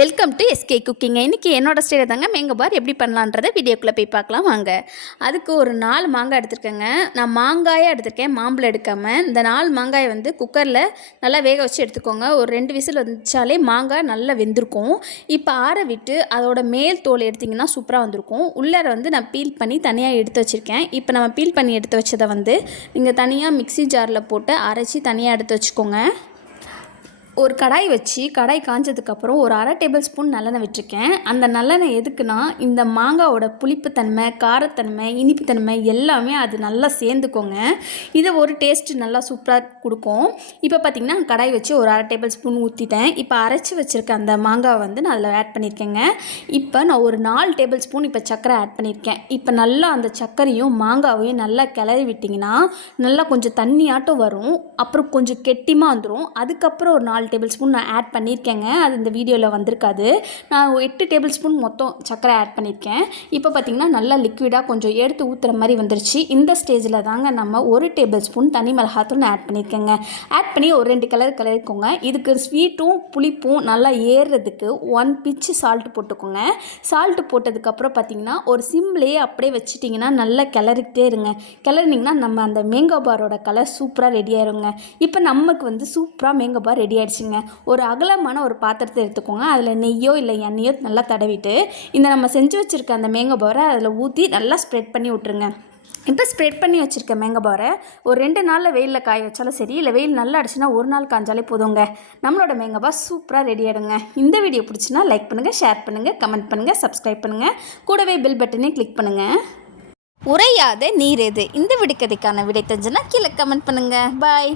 Welcome to SK cooking. இன்றைக்கி என்னோடய ஸ்டைலில் தாங்க மேங்கோ பார் எப்படி பண்ணலான்றதை வீடியோக்குள்ளே போய் பார்க்கலாம் வாங்க. அதுக்கு ஒரு 4 மாங்காய் எடுத்துருக்கேங்க. நான் மாங்காயாக எடுத்திருக்கேன், மாம்பழம் எடுக்காமல். இந்த 4 மாங்காயை வந்து குக்கரில் நல்லா வேக வச்சு எடுத்துக்கோங்க. ஒரு 2 விசில் வச்சாலே மாங்காய் நல்லா வெந்திருக்கும். இப்போ ஆற விட்டு அதோட மேல் தோல் எடுத்திங்கன்னா சூப்பராக வந்திருக்கும். உள்ளார வந்து நான் பீல் பண்ணி தனியாக எடுத்து வச்சுருக்கேன். இப்போ நம்ம பீல் பண்ணி எடுத்து வச்சதை வந்து நீங்கள் தனியாக மிக்ஸி ஜாரில் போட்டு அரைச்சி தனியாக எடுத்து வச்சுக்கோங்க. ஒரு கடாய் வச்சு கடாய் காஞ்சதுக்கப்புறம் ஒரு 1/2 டேபிள் ஸ்பூன் நல்லெண்ணெய் விட்டுருக்கேன். அந்த நல்லெண்ணெய் எதுக்குன்னா இந்த மாங்காவோட புளிப்புத்தன்மை, காரத்தன்மை, இனிப்புத்தன்மை எல்லாமே அது நல்லா சேர்ந்துக்கோங்க. இதை ஒரு டேஸ்ட்டு நல்லா சூப்பராக கொடுக்கும். இப்போ பார்த்திங்கன்னா கடாய் வச்சு ஒரு 1/2 டேபிள் ஸ்பூன் ஊற்றிட்டேன். இப்போ அரைச்சி வச்சுருக்க அந்த மாங்காவை வந்து நான் அதில் ஆட் பண்ணியிருக்கேங்க. இப்போ நான் ஒரு 4 டேபிள் ஸ்பூன் இப்போ சர்க்கரை ஆட் பண்ணியிருக்கேன். இப்போ நல்லா அந்த சர்க்கரையும் மாங்காவையும் நல்லா கிளறி விட்டிங்கன்னா நல்லா கொஞ்சம் தண்ணியாட்டம் வரும். அப்புறம் கொஞ்சம் கெட்டிமாக வந்துடும். அதுக்கப்புறம் ஒரு 4 டேபிள் ஸ்பூன் நான் ஆட் பண்ணியிருக்கேங்க. அது இந்த வீடியோவில் வந்திருக்காது. நான் 8 டேபிள் ஸ்பூன் மொத்தம் சர்க்கரை ஆட் பண்ணியிருக்கேன். இப்போ பார்த்திங்கன்னா நல்லா லிக்விடாக கொஞ்சம் எடுத்து ஊற்றுற மாதிரி வந்துருச்சு. இந்த ஸ்டேஜில் தாங்க நம்ம 1 டேபிள் ஸ்பூன் தனி மிளகாத்தூள் நான் ஆட் பண்ணியிருக்கேங்க. ஆட் பண்ணி ஒரு 2 கிளறிக்கோங்க. இதுக்கு ஸ்வீட்டும் புளிப்பும் நல்லா ஏறுறதுக்கு 1 பிச்சு சால்ட்டு போட்டுக்கோங்க. சால்ட்டு போட்டதுக்கப்புறம் பார்த்திங்கன்னா ஒரு சிம்லேயே அப்படியே வச்சுட்டிங்கன்னா நல்லா கிளறிக்கிட்டே இருங்க. கிளறினிங்கன்னா நம்ம அந்த மேங்கோ பாரோட கலர் சூப்பராக ரெடி ஆயிருங்க. இப்போ நமக்கு வந்து சூப்பராக மேங்கோ பார் ரெடி ஆயிடுச்சு. ஒரு அகலமான ஒரு பாத்திரத்தை எடுத்துக்கோங்க. அதில் நெய்யோ இல்லை எண்ணெயோ நல்லா தடவிட்டு இந்த நம்ம செஞ்சு வச்சுருக்க அந்த மேங்கோ பாரை அதில் ஊற்றி நல்லா ஸ்ப்ரெட் பண்ணி விட்ருங்க. இப்போ ஸ்ப்ரெட் பண்ணி வச்சுருக்க மேங்கோ பாரை ஒரு 2 நாளில் வெயிலில் காய வச்சாலும் சரி, இல்லை வெயில் நல்லா அடிச்சுன்னா 1 நாள் காய்ஞ்சாலே போதுங்க. நம்மளோட மேங்கோ பார் சூப்பராக ரெடி ஆகிடுங்க. இந்த வீடியோ பிடிச்சின்னா லைக் பண்ணுங்கள், ஷேர் பண்ணுங்கள், கமெண்ட் பண்ணுங்கள், சப்ஸ்கிரைப் பண்ணுங்கள். கூடவே பெல் பட்டனே கிளிக் பண்ணுங்கள். உறையாத நீர் எது? இந்த விடுகதைக்கான விடை தெரிஞ்சுன்னா கீழே கமெண்ட் பண்ணுங்கள். பாய்.